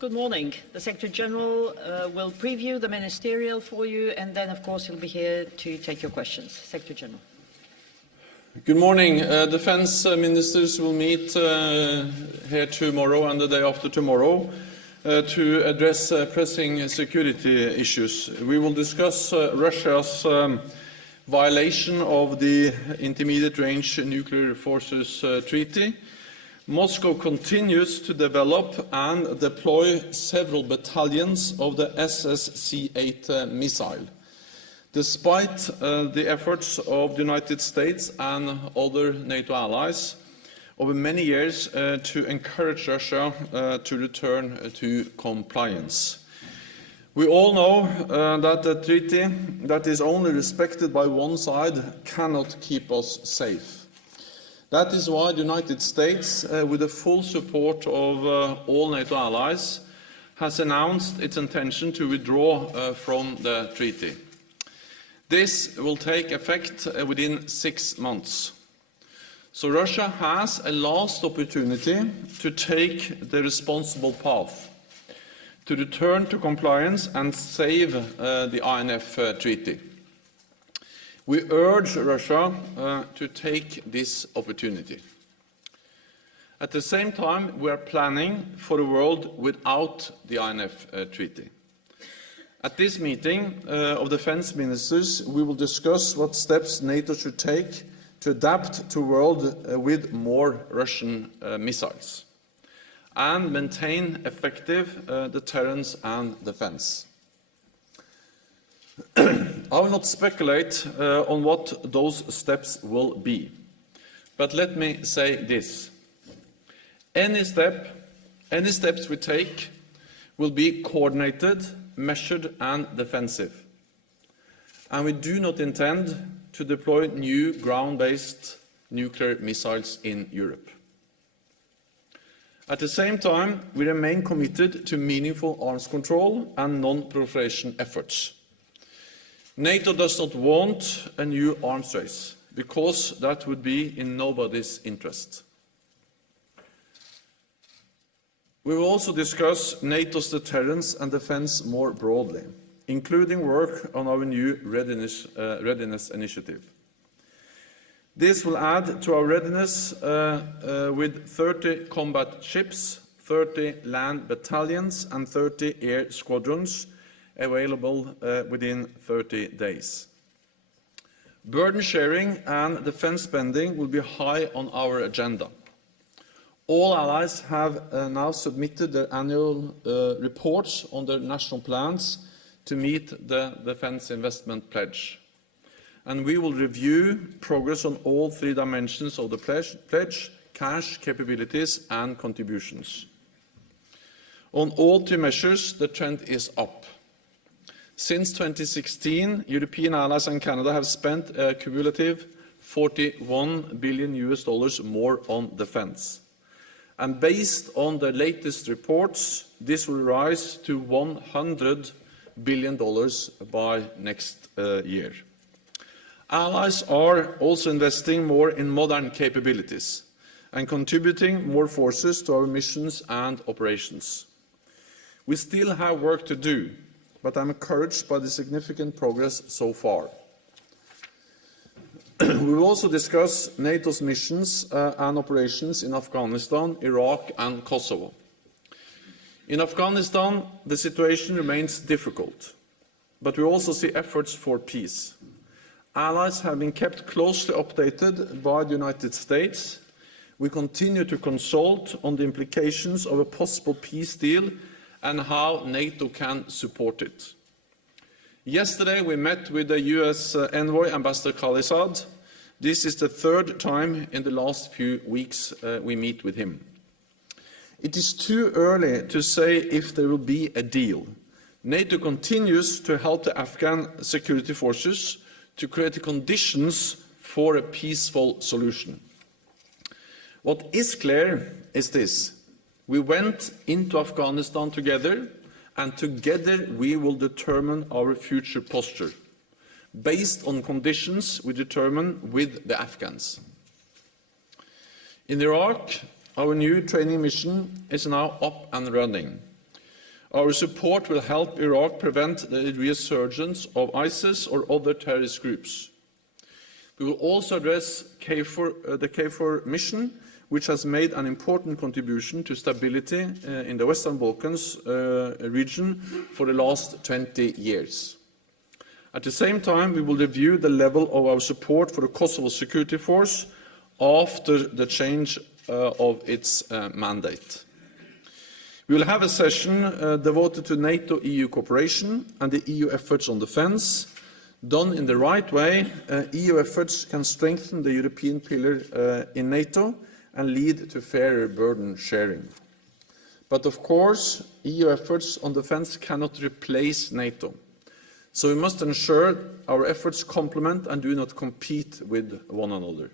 Good morning. The Secretary General will preview the ministerial for you, and then, of course, he'll be here to take your questions. Secretary General. Good morning. Defence Ministers will meet here tomorrow and the day after tomorrow to address pressing security issues. We will discuss Russia's violation of the Intermediate Range Nuclear Forces Treaty. Moscow continues to develop and deploy several battalions of the SSC-8 missile, despite the efforts of the United States and other NATO allies over many years to encourage Russia to return to compliance. We all know that a treaty that is only respected by one side cannot keep us safe. That is why the United States, with the full support of all NATO allies, has announced its intention to withdraw from the treaty. This will take effect within 6 months. So Russia has a last opportunity to take the responsible path, to return to compliance and save the INF treaty. We urge Russia to take this opportunity. At the same time, we are planning for a world without the INF treaty. At this meeting of defence ministers, we will discuss what steps NATO should take to adapt to a world with more Russian missiles and maintain effective deterrence and defence. I will not speculate on what those steps will be, but let me say this. Any steps we take will be coordinated, measured and defensive. And we do not intend to deploy new ground-based nuclear missiles in Europe. At the same time, we remain committed to meaningful arms control and non-proliferation efforts. NATO does not want a new arms race, because that would be in nobody's interest. We will also discuss NATO's deterrence and defence more broadly, including work on our new readiness initiative. This will add to our readiness with 30 combat ships, 30 land battalions and 30 air squadrons available within 30 days. Burden sharing and defence spending will be high on our agenda. All allies have now submitted their annual reports on their national plans to meet the defence investment pledge. And we will review progress on all 3 dimensions of the pledge: cash, capabilities and contributions. On all 3 measures, the trend is up. Since 2016, European allies and Canada have spent a cumulative $41 billion more on defence. And based on the latest reports, this will rise to $100 billion by next year. Allies are also investing more in modern capabilities and contributing more forces to our missions and operations. We still have work to do, but I am encouraged by the significant progress so far. We will also discuss NATO's missions and operations in Afghanistan, Iraq and Kosovo. In Afghanistan, the situation remains difficult, but we also see efforts for peace. Allies have been kept closely updated by the United States. We continue to consult on the implications of a possible peace deal and how NATO can support it. Yesterday we met with the US envoy, Ambassador Khalilzad. This is the 3rd time in the last few weeks we meet with him. It is too early to say if there will be a deal. NATO continues to help the Afghan security forces to create the conditions for a peaceful solution. What is clear is this: we went into Afghanistan together, and together we will determine our future posture, based on conditions we determine with the Afghans. In Iraq, our new training mission is now up and running. Our support will help Iraq prevent the resurgence of ISIS or other terrorist groups. We will also address the KFOR mission, which has made an important contribution to stability in the Western Balkans region for the last 20 years. At the same time, we will review the level of our support for the Kosovo Security Force after the change of its mandate. We will have a session devoted to NATO-EU cooperation and the EU efforts on defence. Done in the right way, EU efforts can strengthen the European pillar in NATO and lead to fairer burden sharing. But of course, EU efforts on defence cannot replace NATO. So we must ensure our efforts complement and do not compete with one another.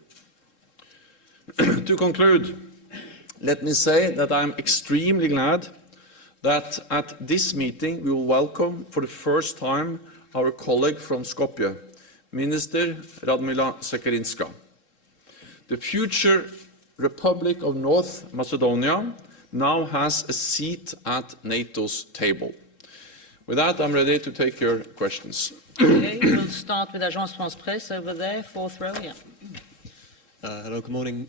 To conclude, let me say that I am extremely glad that at this meeting we will welcome for the first time our colleague from Skopje, Minister Radmila Sekerinska. The future Republic of North Macedonia now has a seat at NATO's table. With that, I'm ready to take your questions. Okay, we'll start with Agence France-Presse over there, fourth row. Yeah. Hello, good morning.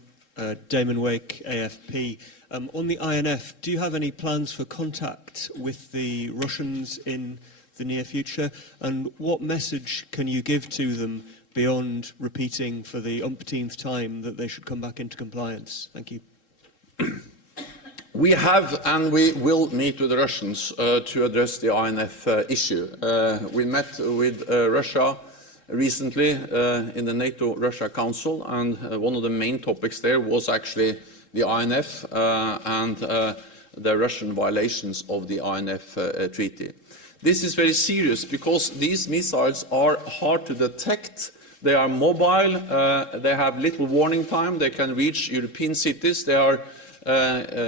Damon Wake, AFP. On the INF, do you have any plans for contact with the Russians in the near future? And what message can you give to them beyond repeating for the umpteenth time that they should come back into compliance? Thank you. We have and we will meet with the Russians to address the INF issue. We met with Russia recently in the NATO-Russia Council, and one of the main topics there was actually the INF and the Russian violations of the INF treaty. This is very serious because these missiles are hard to detect, they are mobile, they have little warning time, they can reach European cities, they are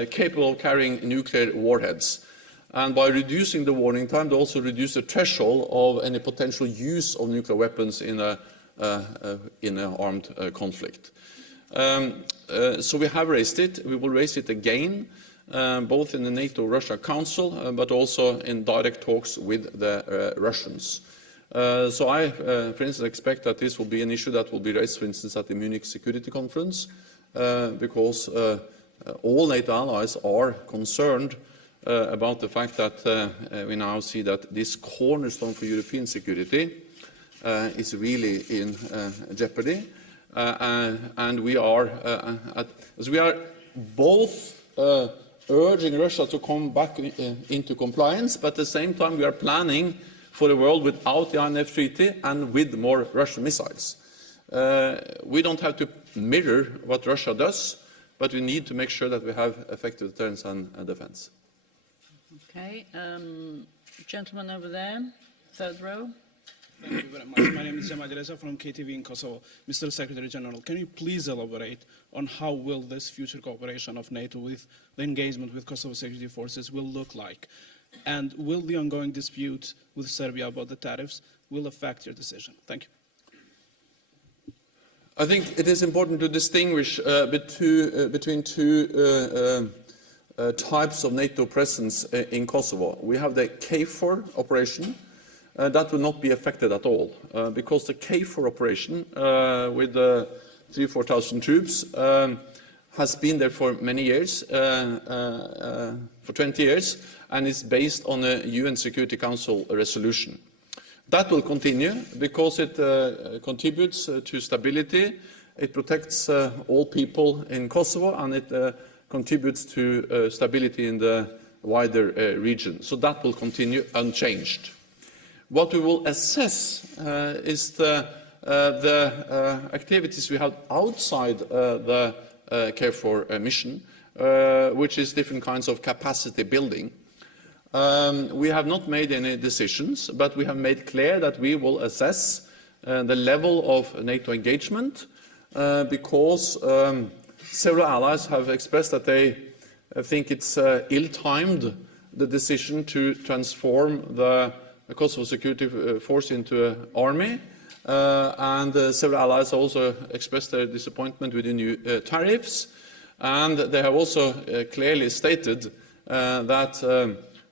capable of carrying nuclear warheads. And by reducing the warning time, they also reduce the threshold of any potential use of nuclear weapons in an armed conflict. So we have raised it. We will raise it again, both in the NATO-Russia Council, but also in direct talks with the Russians. So I, for instance, expect that this will be an issue that will be raised, for instance, at the Munich Security Conference, because all NATO allies are concerned about the fact that we now see that this cornerstone for European security is really in jeopardy, and we are as we are both urging Russia to come back into compliance, but at the same time we are planning for a world without the INF treaty and with more Russian missiles. We don't have to mirror what Russia does, but we need to make sure that we have effective deterrence and defence. Okay, gentleman over there, third row. Thank you very much. My name is Jamal Reza from KTV in Kosovo. Mr. Secretary General, can you please elaborate on how will this future cooperation of NATO with the engagement with Kosovo security forces will look like? And will the ongoing dispute with Serbia about the tariffs will affect your decision? Thank you. I think it is important to distinguish between two types of NATO presence in Kosovo. We have the KFOR operation. That will not be affected at all, because the KFOR operation with 3,000–4,000 troops has been there for many years, for 20 years, and is based on a UN Security Council resolution. That will continue because it contributes to stability, it protects all people in Kosovo, and it contributes to stability in the wider region. So that will continue unchanged. What we will assess is the activities we have outside the KFOR mission, which is different kinds of capacity building. We have not made any decisions, but we have made clear that we will assess the level of NATO engagement, because several allies have expressed that they think it's ill-timed, the decision to transform the Kosovo Security Force into an army, and several allies also expressed their disappointment with the new tariffs, and they have also clearly stated that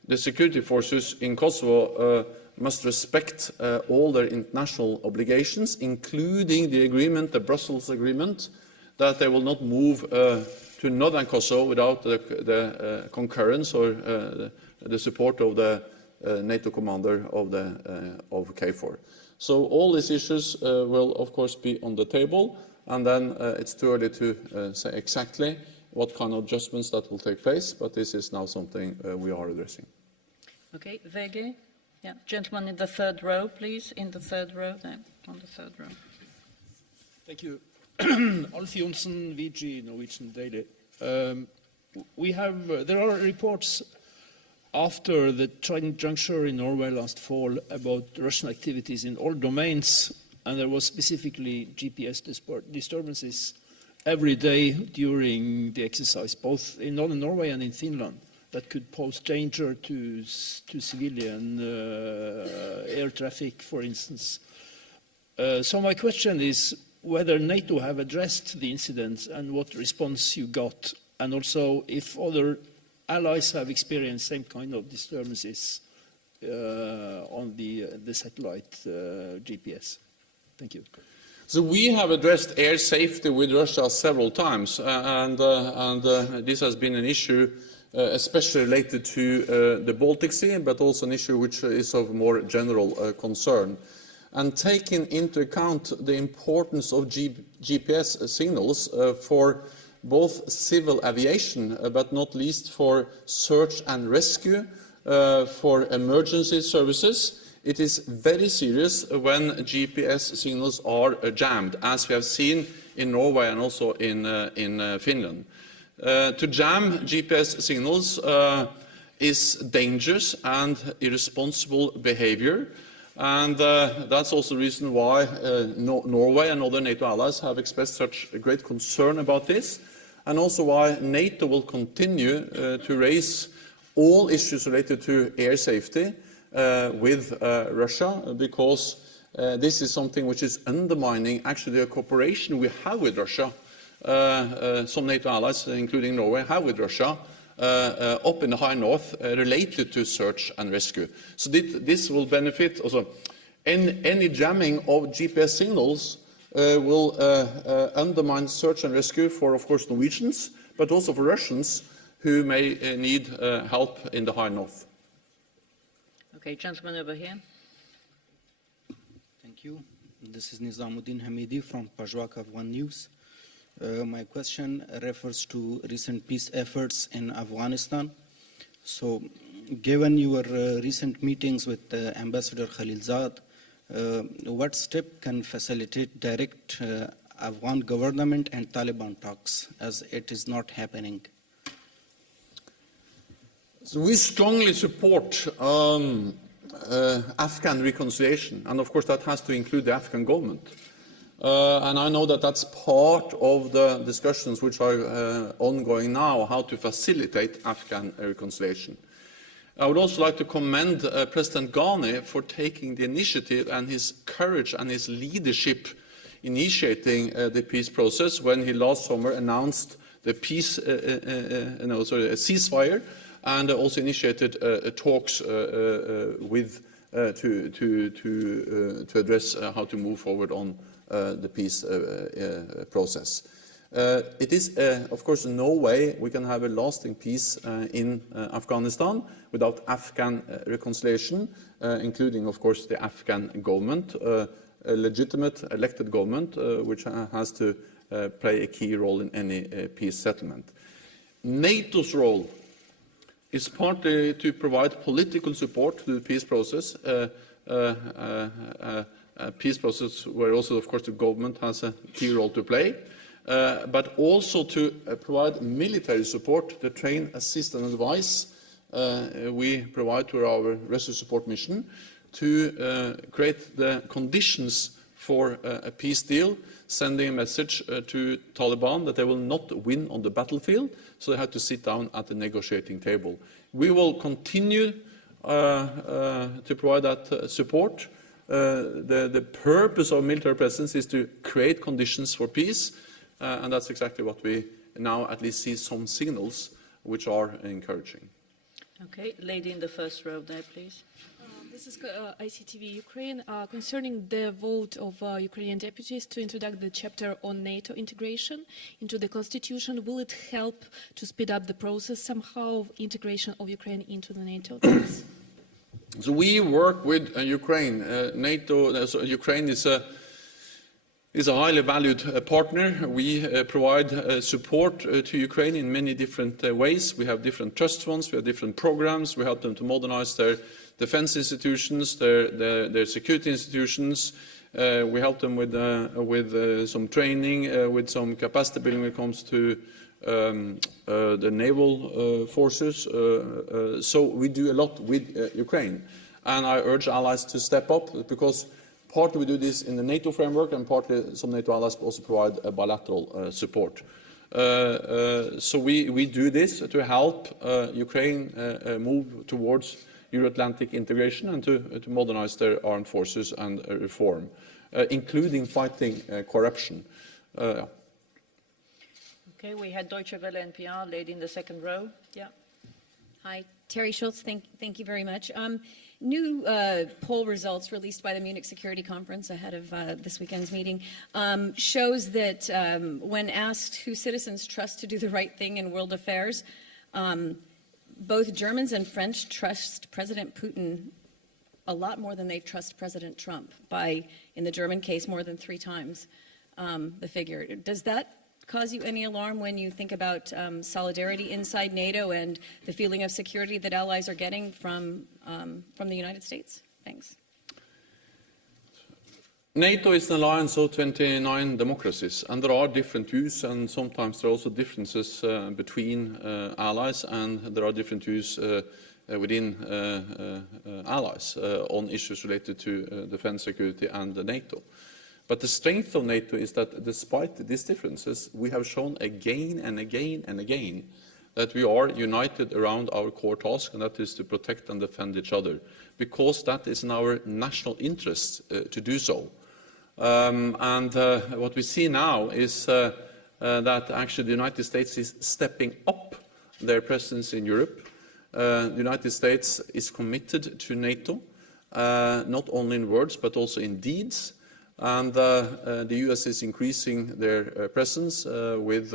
the security forces in Kosovo must respect all their international obligations, including the agreement, the Brussels agreement, that they will not move to northern Kosovo without the concurrence or the support of the NATO commander of KFOR. So all these issues will, of course, be on the table, and then it's too early to say exactly what kind of adjustments that will take place, but this is now something we are addressing. Okay, VG. Yeah, gentleman in the third row, please. In the third row, there, on the third row. Thank you. Alf Jonsen, VG, Norwegian Daily. There are reports after the Trident juncture in Norway last fall about Russian activities in all domains, and there was specifically GPS disturbances every day during the exercise, both in northern Norway and in Finland, that could pose danger to civilian air traffic, for instance. So my question is whether NATO have addressed the incidents and what response you got, and also if other allies have experienced same kind of disturbances on the satellite GPS. Thank you. So we have addressed air safety with Russia several times, and this has been an issue especially related to the Baltic Sea, but also an issue which is of more general concern. And taking into account the importance of GPS signals for both civil aviation, but not least for search and rescue, for emergency services, it is very serious when GPS signals are jammed, as we have seen in Norway and also in Finland. To jam GPS signals is dangerous and irresponsible behavior, and that's also the reason why Norway and other NATO allies have expressed such a great concern about this, and also why NATO will continue to raise all issues related to air safety with Russia, because this is something which is undermining actually the cooperation we have with Russia. Some NATO allies, including Norway, have with Russia up in the high north related to search and rescue. So this will benefit also. Any jamming of GPS signals will undermine search and rescue for, of course, Norwegians, but also for Russians who may need help in the high north. Okay, gentleman over here. Thank you. This is Nizamuddin Hamidi from Pajwak Afghan News. My question refers to recent peace efforts in Afghanistan. So, given your recent meetings with Ambassador Khalilzad, what step can facilitate direct Afghan government and Taliban talks, as it is not happening? So we strongly support Afghan reconciliation, and of course that has to include the Afghan government. And I know that that's part of the discussions which are ongoing now, how to facilitate Afghan reconciliation. I would also like to commend President Ghani for taking the initiative and his courage and his leadership initiating the peace process when he last summer announced the ceasefire, and also initiated talks with to address how to move forward on the peace process. It is, of course, no way we can have a lasting peace in Afghanistan without Afghan reconciliation, including, of course, the Afghan government, a legitimate elected government, which has to play a key role in any peace settlement. NATO's role is partly to provide political support to the peace process, peace process where also, of course, the government has a key role to play, but also to provide military support, to train, assist and advise. We provide to our rescue support mission to create the conditions for a peace deal, sending a message to Taliban that they will not win on the battlefield, so they have to sit down at the negotiating table. We will continue to provide that support. The purpose of military presence is to create conditions for peace, and that's exactly what we now at least see some signals which are encouraging. Okay, lady in the first row there, please. This is ICTV Ukraine concerning the vote of Ukrainian deputies to introduce the chapter on NATO integration into the constitution. Will it help to speed up the process somehow of integration of Ukraine into the NATO? Thanks. So we work with Ukraine. Ukraine is a highly valued partner. We provide support to Ukraine in many different ways. We have different trust funds, we have different programs. We help them to modernize their defense institutions, their security institutions. We help them with some training, with some capacity building when it comes to the naval forces. So we do a lot with Ukraine. And I urge allies to step up, because partly we do this in the NATO framework, and partly some NATO allies also provide bilateral support. So we do this to help Ukraine move towards Euro-Atlantic integration and to modernize their armed forces and reform, including fighting corruption. Okay, we had Deutsche Welle NPR, lady in the second row. Yeah. Hi, Terry Schultz. Thank you very much. New poll results released by the Munich Security Conference ahead of this weekend's meeting shows that when asked who citizens trust to do the right thing in world affairs, both Germans and French trust President Putin a lot more than they trust President Trump, by, in the German case, more than 3 times the figure. Does that cause you any alarm when you think about solidarity inside NATO and the feeling of security that allies are getting from the United States? Thanks. NATO is an alliance of 29 democracies, and there are different views, and sometimes there are also differences between allies, and there are different views within allies on issues related to defense, security, and NATO. But the strength of NATO is that despite these differences, we have shown again and again and again that we are united around our core task, and that is to protect and defend each other, because that is in our national interest to do so. What we see now is that actually the United States is stepping up their presence in Europe. The United States is committed to NATO, not only in words but also in deeds. And the US is increasing their presence with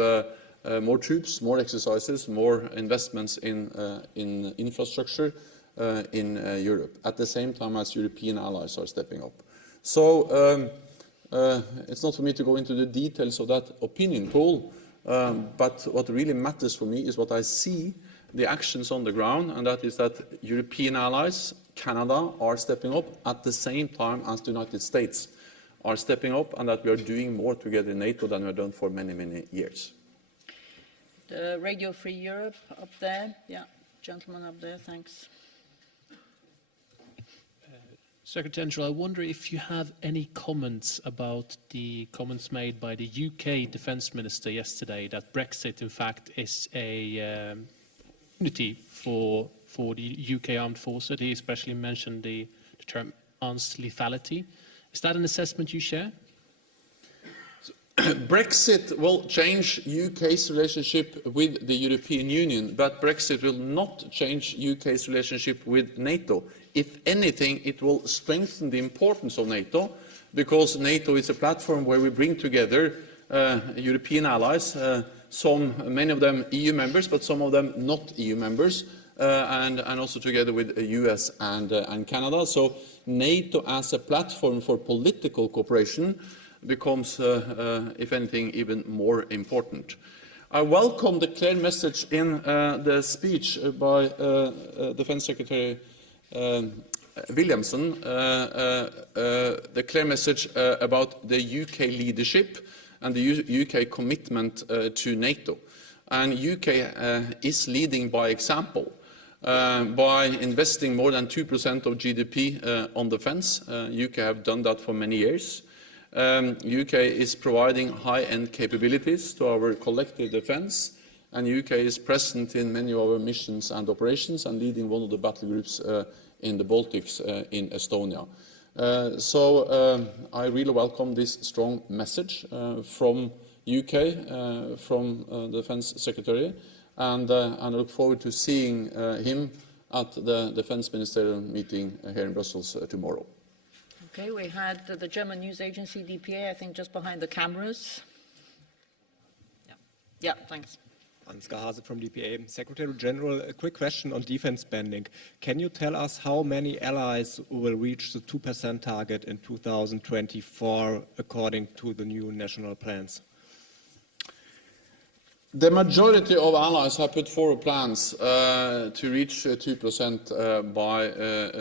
more troops, more exercises, more investments in infrastructure in Europe, at the same time as European allies are stepping up. So it's not for me to go into the details of that opinion poll, but what really matters for me is what I see, the actions on the ground, and that is that European allies, Canada, are stepping up at the same time as the United States are stepping up, and that we are doing more together in NATO than we have done for many, many years. The Radio Free Europe up there. Yeah, gentleman up there, thanks. Secretary General, I wonder if you have any comments about the comments made by the UK Defence Minister yesterday that Brexit, in fact, is a opportunity for the UK armed forces. He especially mentioned the term enhanced lethality. Is that an assessment you share? Brexit will change UK's relationship with the European Union, but Brexit will not change UK's relationship with NATO. If anything, it will strengthen the importance of NATO, because NATO is a platform where we bring together European allies, many of them EU members, but some of them not EU members, and also together with the US and Canada. So NATO as a platform for political cooperation becomes, if anything, even more important. I welcome the clear message in the speech by Defence Secretary Williamson, the clear message about the UK leadership and the UK commitment to NATO. And UK is leading by example by investing more than 2% of GDP on defence. UK have done that for many years. UK is providing high-end capabilities to our collective defence, and UK is present in many of our missions and operations and leading one of the battle groups in the Baltics in Estonia. So I really welcome this strong message from UK, from the Defence Secretary, and I look forward to seeing him at the Defence Ministerial meeting here in Brussels tomorrow. Okay, we had the German news agency DPA, I think, just behind the cameras. Yeah, thanks. Ansgar Hase from DPA. Secretary General, a quick question on defense spending. Can you tell us how many allies will reach the 2% target in 2024 according to the new national plans? The majority of allies have put forward plans to reach 2% by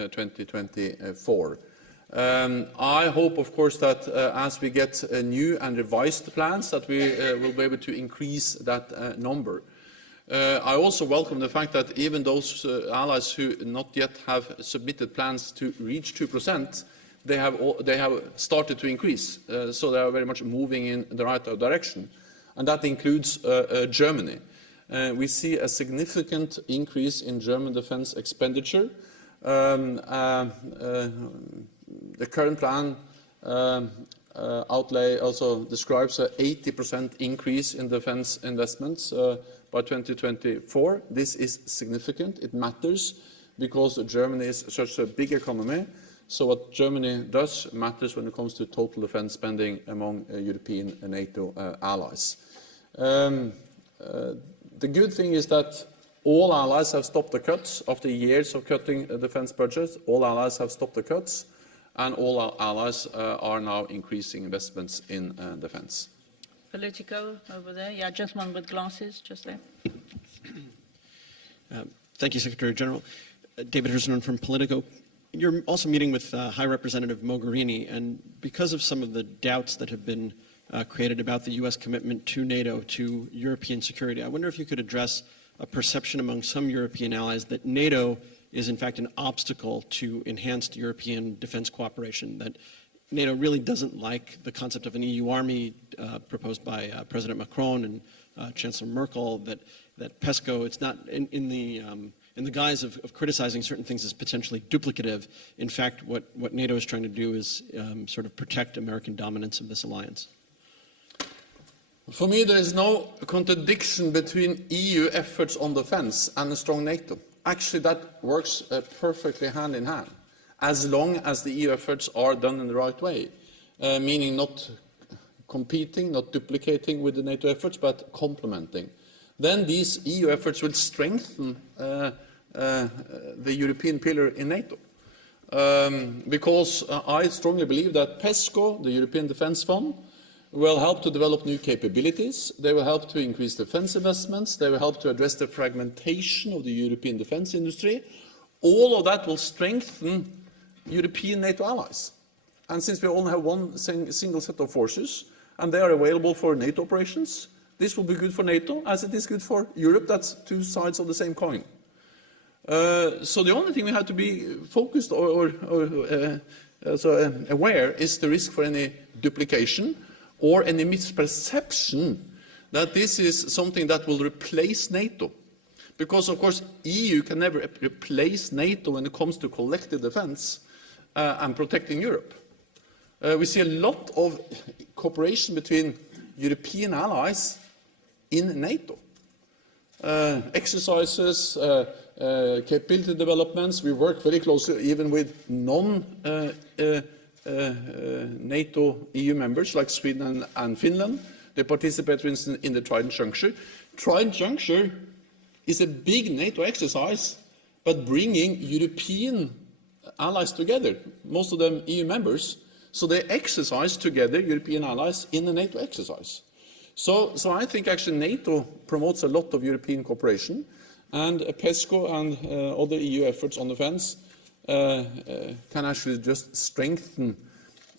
2024. I hope, of course, that as we get new and revised plans, that we will be able to increase that number. I also welcome the fact that even those allies who not yet have submitted plans to reach 2%, they have started to increase. So they are very much moving in the right direction. And that includes Germany. We see a significant increase in German defense expenditure. The current plan outlay also describes an 80% increase in defense investments by 2024. This is significant. It matters because Germany is such a big economy. So what Germany does matters when it comes to total defense spending among European and NATO allies. The good thing is that all allies have stopped the cuts after years of cutting defense budgets. All allies have stopped the cuts. And all our allies are now increasing investments in defence. Politico over there. Yeah, gentleman with glasses, just there. Thank you, Secretary General. David Hersman from Politico. You're also meeting with High Representative Mogherini, and because of some of the doubts that have been created about the U.S. commitment to NATO, to European security, I wonder if you could address a perception among some European allies that NATO is in fact an obstacle to enhanced European defense cooperation, that NATO really doesn't like the concept of an EU army proposed by President Macron and Chancellor Merkel, that PESCO, it's not in the guise of criticizing certain things as potentially duplicative. In fact, what NATO is trying to do is sort of protect American dominance of this alliance. For me, there is no contradiction between EU efforts on defence and a strong NATO. Actually, that works perfectly hand in hand, as long as the EU efforts are done in the right way, meaning not competing, not duplicating with the NATO efforts, but complementing. Then these EU efforts will strengthen the European pillar in NATO. Because I strongly believe that PESCO, the European Defence Fund, will help to develop new capabilities. They will help to increase defence investments. They will help to address the fragmentation of the European defence industry. All of that will strengthen European NATO allies. And since we only have one single set of forces, and they are available for NATO operations, this will be good for NATO as it is good for Europe. That's two sides of the same coin. So the only thing we have to be focused or aware is the risk for any duplication or any misperception that this is something that will replace NATO. Because, of course, EU can never replace NATO when it comes to collective defence and protecting Europe. We see a lot of cooperation between European allies in NATO. Exercises, capability developments. We work very closely even with NATO EU members like Sweden and Finland. They participate, for instance, in the Trident Juncture. Trident Juncture is a big NATO exercise, but bringing European allies together, most of them EU members. So they exercise together, European allies, in the NATO exercise. So I think actually NATO promotes a lot of European cooperation, and PESCO and other EU efforts on defence can actually just strengthen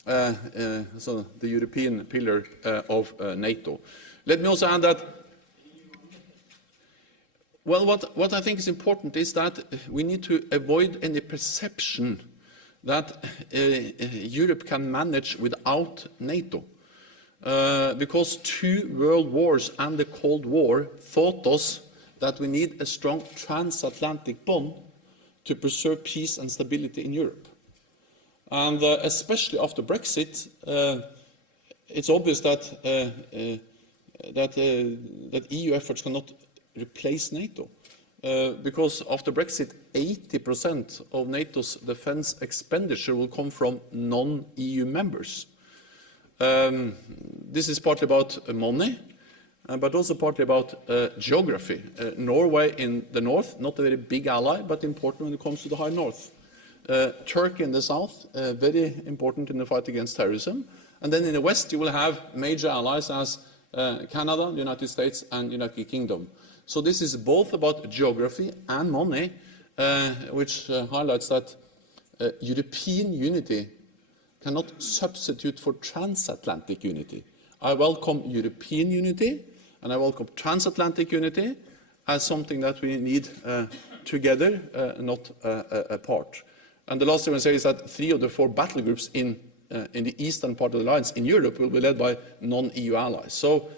the European pillar of NATO. Let me also add that, well, what I think is important is that we need to avoid any perception that Europe can manage without NATO. Because 2 world wars and the Cold War taught us that we need a strong transatlantic bond to preserve peace and stability in Europe. And especially after Brexit, it's obvious that EU efforts cannot replace NATO. because after Brexit, 80% of NATO's defence expenditure will come from non-EU members. This is partly about money, but also partly about geography. Norway in the north, not a very big ally, but important when it comes to the high north. Turkey in the south, very important in the fight against terrorism. And then in the west, you will have major allies as Canada, the United States, and the United Kingdom. So this is both about geography and money, which highlights that European unity cannot substitute for transatlantic unity. I welcome European unity, and I welcome transatlantic unity as something that we need together, not apart. And the last thing I say is that 3 of the 4 battle groups in the eastern part of the alliance in Europe will be led by non-EU allies. So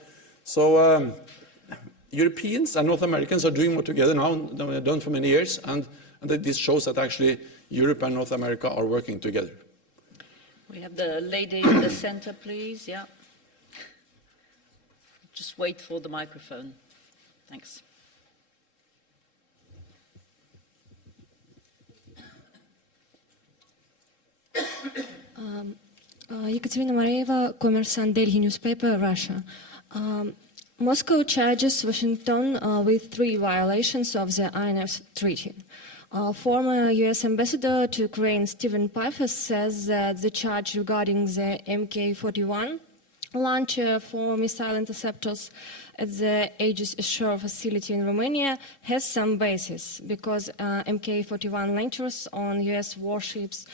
Europeans and North Americans are doing more together now than we have done for many years, and this shows that actually Europe and North America are working together. We have the lady in the center, please. Yeah. Just wait for the microphone. Thanks. Ekaterina Mareva, Kommersant Delhi newspaper, Russia. Moscow charges Washington with 3 violations of the INF Treaty. Former U.S. Ambassador to Ukraine Stephen Pfeiffer says that the charge regarding the Mk-41 launcher for missile interceptors at the Aegis Ashore facility in Romania has some basis, because Mk-41 launchers on U.S. warships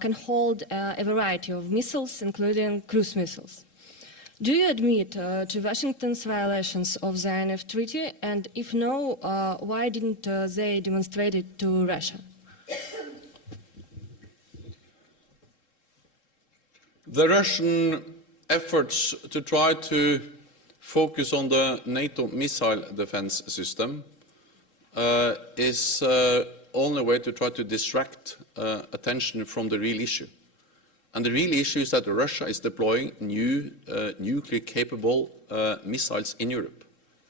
can hold a variety of missiles, including cruise missiles. Do you admit to Washington's violations of the INF Treaty, and if no, why didn't they demonstrate it to Russia? The Russian efforts to try to focus on the NATO missile defense system is only way to try to distract attention from the real issue. And the real issue is that Russia is deploying new nuclear-capable missiles in Europe.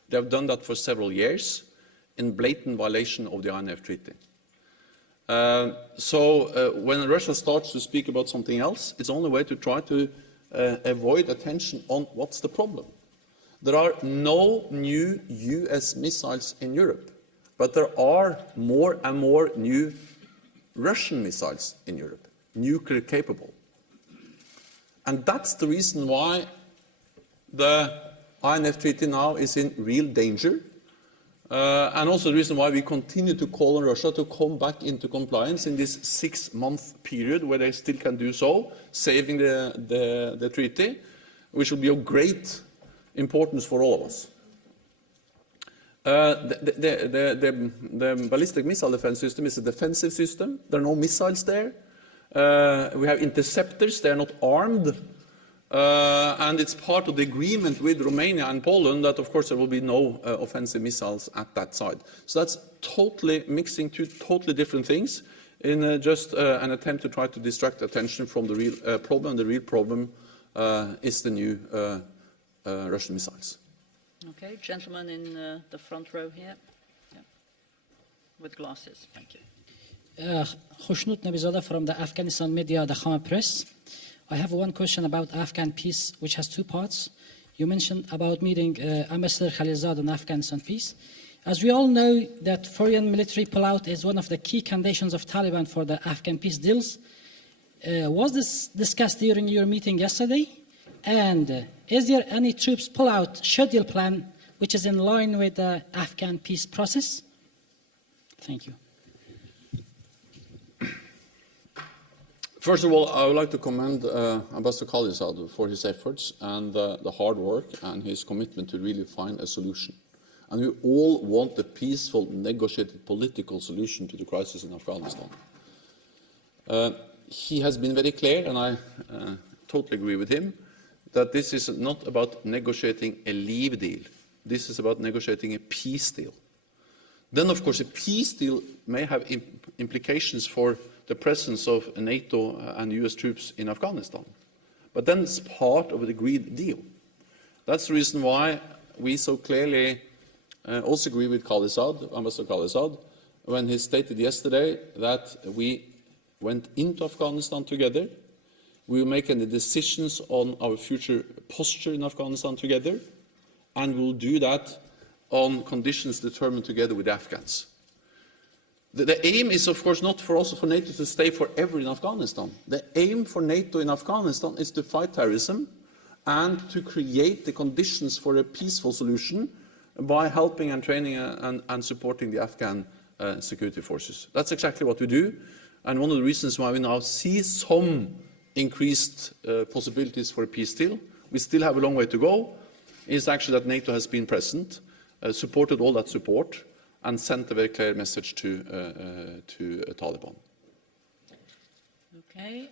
They have done that for several years in blatant violation of the INF Treaty. So when Russia starts to speak about something else, it's the only way to try to avoid attention on what's the problem. There are no new US missiles in Europe, but there are more and more new Russian missiles in Europe, nuclear-capable. And that's the reason why the INF Treaty now is in real danger, and also the reason why we continue to call on Russia to come back into compliance in this 6-month period where they still can do so, saving the treaty, which will be of great importance for all of us. The ballistic missile defense system is a defensive system. There are no missiles there. We have interceptors. They are not armed. And it's part of the agreement with Romania and Poland that, of course, there will be no offensive missiles at that side. So that's totally mixing 2 totally different things in just an attempt to try to distract attention from the real problem. The real problem is the new Russian missiles. Okay, gentleman in the front row here. Yeah. With glasses. Thank you. Khushnut Nabizadeh from the Afghanistan media, the Khama Press. I have one question about Afghan peace, which has 2 parts. You mentioned about meeting Ambassador Khalilzad on Afghanistan peace. As we all know, that foreign military pullout is one of the key conditions of Taliban for the Afghan peace deals. Was this discussed during your meeting yesterday? And is there any troops pullout schedule plan which is in line with the Afghan peace process? Thank you. First of all, I would like to commend Ambassador Khalilzad for his efforts and the hard work and his commitment to really find a solution. And we all want a peaceful, negotiated political solution to the crisis in Afghanistan. He has been very clear, and I totally agree with him, that this is not about negotiating a leave deal. This is about negotiating a peace deal. Then, of course, a peace deal may have implications for the presence of NATO and US troops in Afghanistan. But then it's part of the agreed deal. That's the reason why we so clearly also agree with Ambassador Khalilzad, when he stated yesterday that we went into Afghanistan together. We will make any decisions on our future posture in Afghanistan together, and we will do that on conditions determined together with the Afghans. The aim is, of course, not for NATO to stay forever in Afghanistan. The aim for NATO in Afghanistan is to fight terrorism and to create the conditions for a peaceful solution by helping and training and supporting the Afghan security forces. That's exactly what we do, and one of the reasons why we now see some increased possibilities for a peace deal. We still have a long way to go. Is actually that NATO has been present, supported all that support, and sent a very clear message to Taliban. Okay,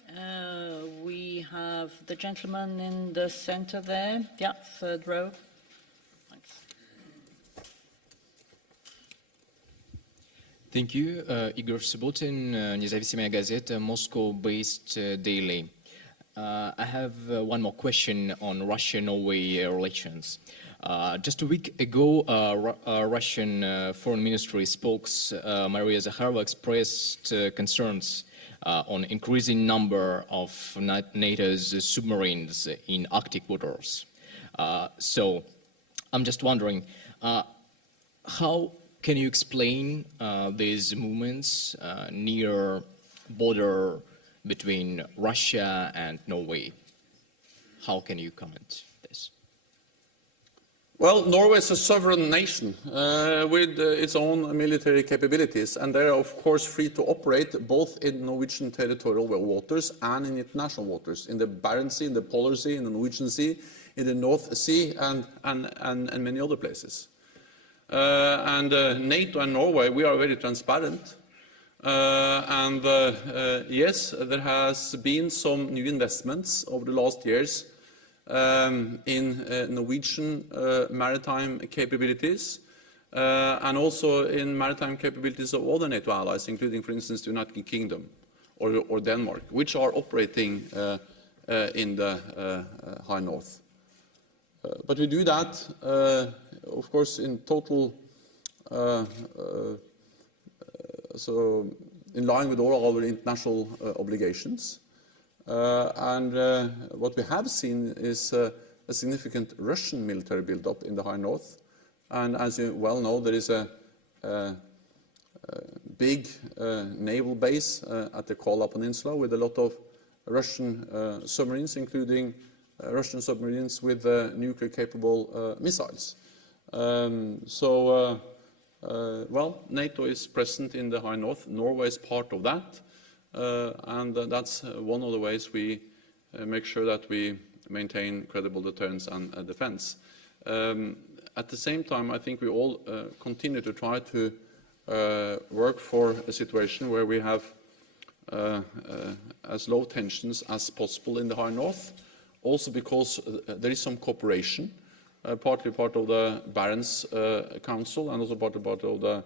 we have the gentleman in the center there. Yeah, third row. Thanks. Thank you. Igor Subotin, независимая газета, Moscow-based daily. I have one more question on Russia-Norway relations. Just a week ago, Russian Foreign Ministry spokesperson Maria Zakharova expressed concerns on increasing number of NATO's submarines in Arctic waters. So I'm just wondering, how can you explain these movements near border between Russia and Norway? How can you comment this? Well, Norway is a sovereign nation with its own military capabilities, and they are, of course, free to operate both in Norwegian territorial waters and in international waters, in the Barents Sea, in the Polar Sea, in the Norwegian Sea, in the North Sea, and many other places. NATO and Norway, we are very transparent. Yes, there has been some new investments over the last years in Norwegian maritime capabilities and also in maritime capabilities of other NATO allies, including, for instance, the United Kingdom or Denmark, which are operating in the High North. But we do that, of course, in total so in line with all our international obligations. What we have seen is a significant Russian military build-up in the High North. And as you well know, there is a big naval base at the Kola Peninsula with a lot of Russian submarines, including Russian submarines with nuclear-capable missiles. Well, NATO is present in the High North. Norway is part of that. And that's one of the ways we make sure that we maintain credible deterrence and defense. At the same time, I think we all continue to try to work for a situation where we have as low tensions as possible in the High North, also because there is some cooperation, partly part of the Barents Council and also part of the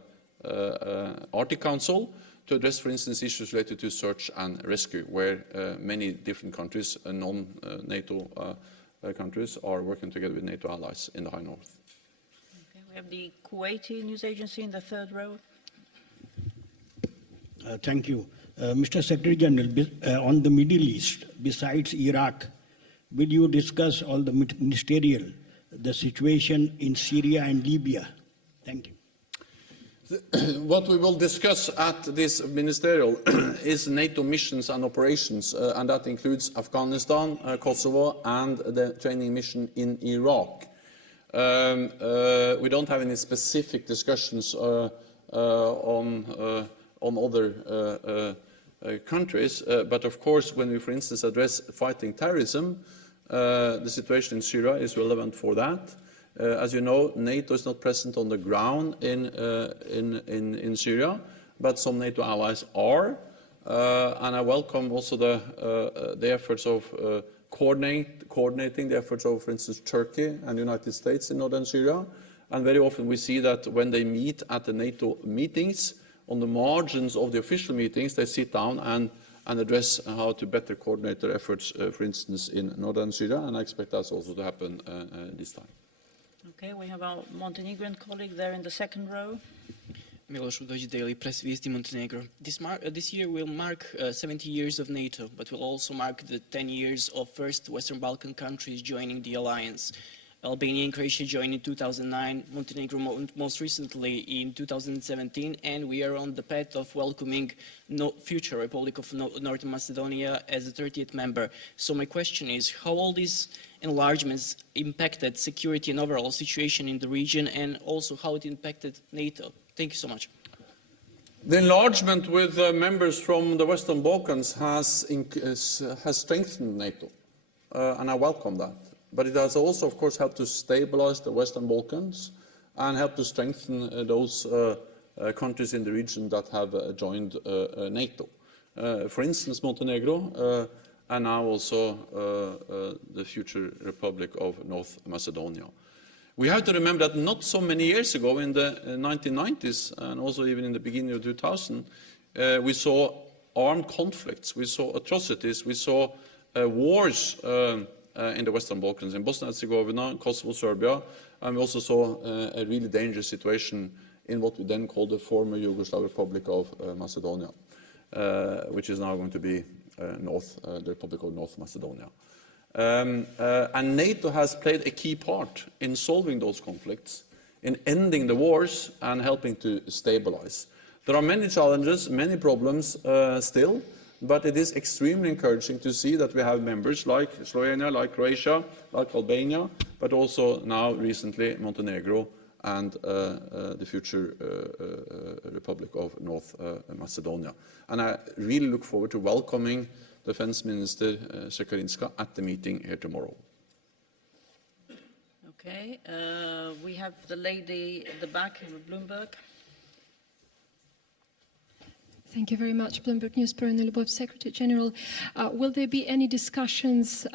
Arctic Council, to address, for instance, issues related to search and rescue, where many different countries, non-NATO countries, are working together with NATO allies in the High North. Okay, we have the Kuwaiti news agency in the third row. Thank you. Mr. Secretary General, on the Middle East, besides Iraq, will you discuss all the ministerial, the situation in Syria and Libya? Thank you. What we will discuss at this ministerial is NATO missions and operations, and that includes Afghanistan, Kosovo, and the training mission in Iraq. We don't have any specific discussions on other countries, but of course, when we, for instance, address fighting terrorism, the situation in Syria is relevant for that. As you know, NATO is not present on the ground in Syria, but some NATO allies are. And I welcome also the efforts of coordinating the efforts of, for instance, Turkey and the United States in northern Syria. And very often we see that when they meet at the NATO meetings, on the margins of the official meetings, they sit down and address how to better coordinate their efforts, for instance, in northern Syria. And I expect that's also to happen this time. Okay, we have our Montenegrin colleague there in the second row. Miloš Udović, Daily Press, Vijesti, Montenegro. This year will mark 70 years of NATO, but will also mark the 10 years of first Western Balkan countries joining the alliance. Albania and Croatia joined in 2009, Montenegro most recently in 2017, and we are on the path of welcoming future Republic of North Macedonia as a 30th member. So my question is, how all these enlargements impacted security and overall situation in the region, and also how it impacted NATO? Thank you so much. The enlargement with members from the Western Balkans has strengthened NATO, and I welcome that. But it has also, of course, helped to stabilize the Western Balkans and helped to strengthen those countries in the region that have joined NATO. For instance, Montenegro, and now also the future Republic of North Macedonia. We have to remember that not so many years ago, in the 1990s, and also even in the beginning of 2000, we saw armed conflicts, we saw atrocities, we saw wars in the Western Balkans, in Bosnia and Herzegovina, Kosovo, Serbia, and we also saw a really dangerous situation in what we then called the former Yugoslav Republic of Macedonia, which is now going to be the Republic of North Macedonia. And NATO has played a key part in solving those conflicts, in ending the wars and helping to stabilize. There are many challenges, many problems still, but it is extremely encouraging to see that we have members like Slovenia, like Croatia, like Albania, but also now recently Montenegro and the future Republic of North Macedonia. And I really look forward to welcoming Defence Minister Šekerinska at the meeting here tomorrow. Okay, we have the lady at the back, Bloomberg. Thank you very much. Bloomberg News, Lyubov, Secretary General. Will there be any discussions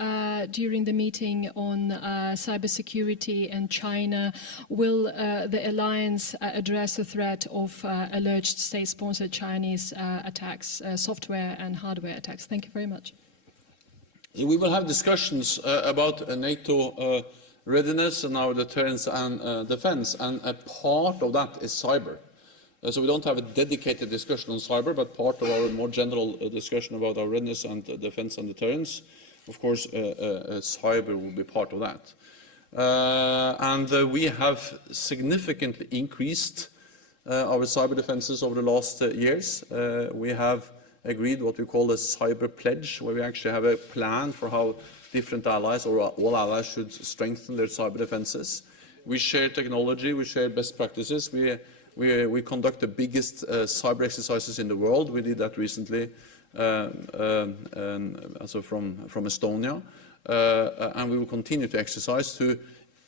during the meeting on cybersecurity and China? Will the alliance address the threat of alleged state-sponsored Chinese attacks, software and hardware attacks? Thank you very much. We will have discussions about NATO readiness and our deterrence and defence, and a part of that is cyber. So we don't have a dedicated discussion on cyber, but part of our more general discussion about our readiness and defence and deterrence, of course, cyber will be part of that. And we have significantly increased our cyber defences over the last years. We have agreed what we call a cyber pledge, where we actually have a plan for how different allies, or all allies, should strengthen their cyber defences. We share technology, we share best practices. We conduct the biggest cyber exercises in the world. We did that recently, also from Estonia, and we will continue to exercise to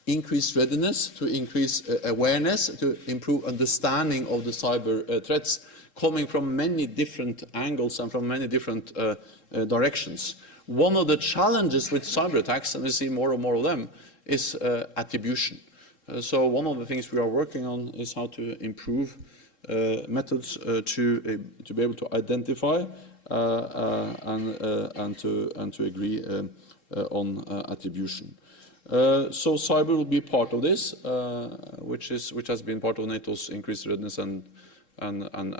increase readiness, to increase awareness, to improve understanding of the cyber threats coming from many different angles and from many different directions. One of the challenges with cyber attacks, and we see more and more of them, is attribution. So one of the things we are working on is how to improve methods to be able to identify and to agree on attribution. So cyber will be part of this, which has been part of NATO's increased readiness and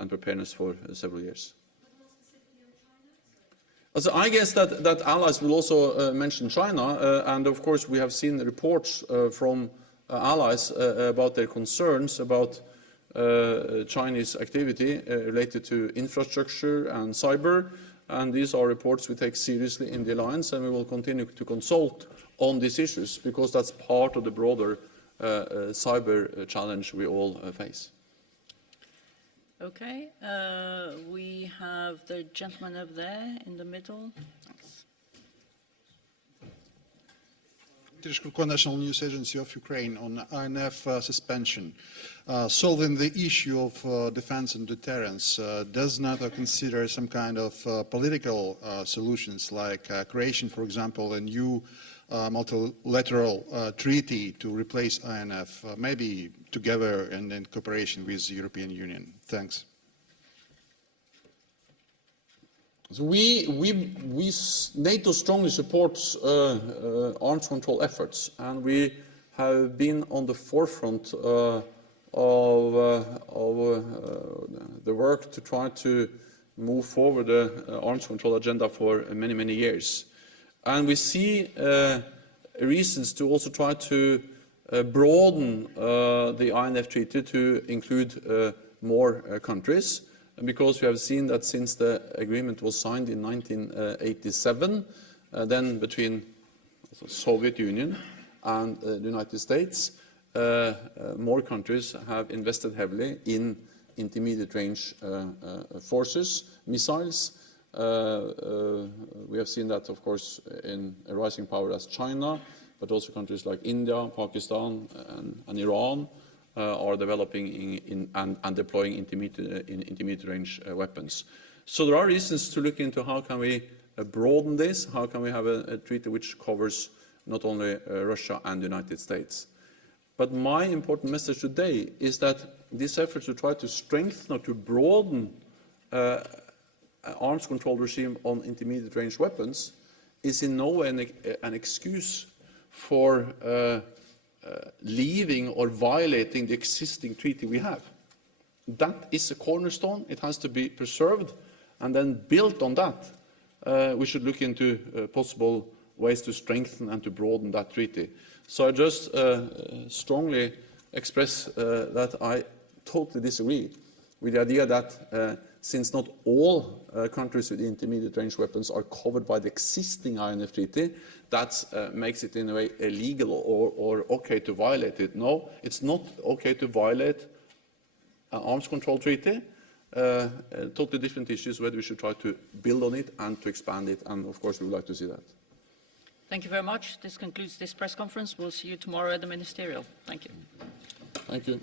preparedness for several years. So I guess that allies will also mention China, and of course we have seen reports from allies about their concerns about Chinese activity related to infrastructure and cyber, and these are reports we take seriously in the alliance, and we will continue to consult on these issues because that's part of the broader cyber challenge we all face. Okay, we have the gentleman over there in the middle. Thanks. National News Agency of Ukraine on INF suspension. Solving the issue of defense and deterrence, does NATO consider some kind of political solutions like creation, for example, a new multilateral treaty to replace INF, maybe together and in cooperation with the European Union? Thanks. So NATO strongly supports arms control efforts, and we have been on the forefront of the work to try to move forward the arms control agenda for many, many years. And we see reasons to also try to broaden the INF Treaty to include more countries, because we have seen that since the agreement was signed in 1987, then between the Soviet Union and the United States, more countries have invested heavily in intermediate range forces, missiles. We have seen that, of course, in a rising power as China, but also countries like India, Pakistan, and Iran are developing and deploying intermediate range weapons. So there are reasons to look into how can we broaden this, how can we have a treaty which covers not only Russia and the United States. But my important message today is that this effort to try to strengthen or to broaden arms control regime on intermediate range weapons is in no way an excuse for leaving or violating the existing treaty we have. That is a cornerstone. It has to be preserved, and then built on that, we should look into possible ways to strengthen and to broaden that treaty. So I just strongly express that I totally disagree with the idea that since not all countries with intermediate range weapons are covered by the existing INF Treaty, that makes it in a way illegal or okay to violate it. No, it's not okay to violate an arms control treaty. Totally different issues whether we should try to build on it and to expand it, and of course we would like to see that. Thank you very much. This concludes this press conference. We'll see you tomorrow at the ministerial. Thank you. Thank you.